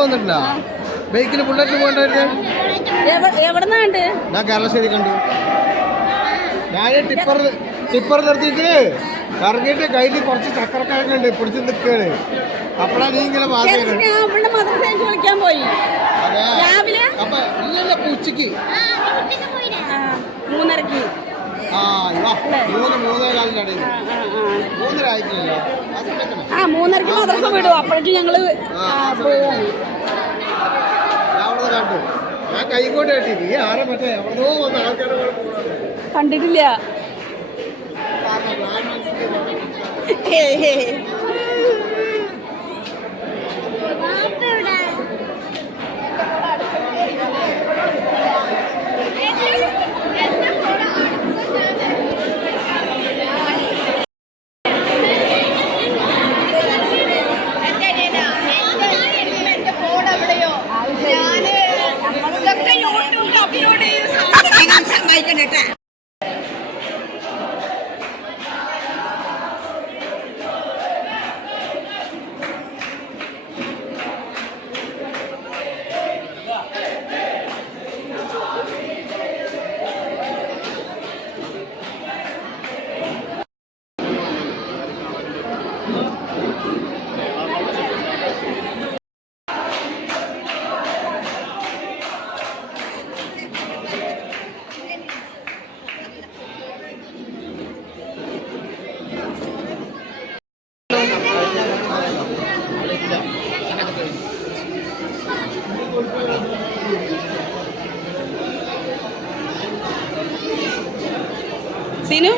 വന്നിട്ടില്ല ബൈക്കിൽ ബുള്ളറ്റിൽ പോകണ്ടായിരുന്നു. ഞാൻ കേരളശ്ശേരി കണ്ടു. ഞാൻ ടിപ്പർ നിർത്തിയിട്ട് ഇറങ്ങിയിട്ട് കയ്യിൽ കുറച്ച് ചക്കരക്കിഴങ്ങുണ്ട് പിടിച്ച് നിൽക്കുകയാണ്. അപ്പോഴാണ് നീ ഇങ്ങനെ അപ്പൊ ഇല്ലല്ല ഉച്ചക്ക് 3:30 മൂന്നേകാലിൻ്റെ ഇടയിൽ 3:30 ആയിട്ടില്ലല്ലോ. 3:30 മദ്രസ വിടും. അപ്പോഴേക്കും ഞങ്ങള് പോവാണ്. ഞാൻ അവിടെ കണ്ടു. ഞാൻ കൈകൊണ്ട് കെട്ടി ഈ ആരെ മറ്റേ എവിടെയോ വന്ന ആൾക്കാരെ കണ്ടിട്ടില്ല. Sino?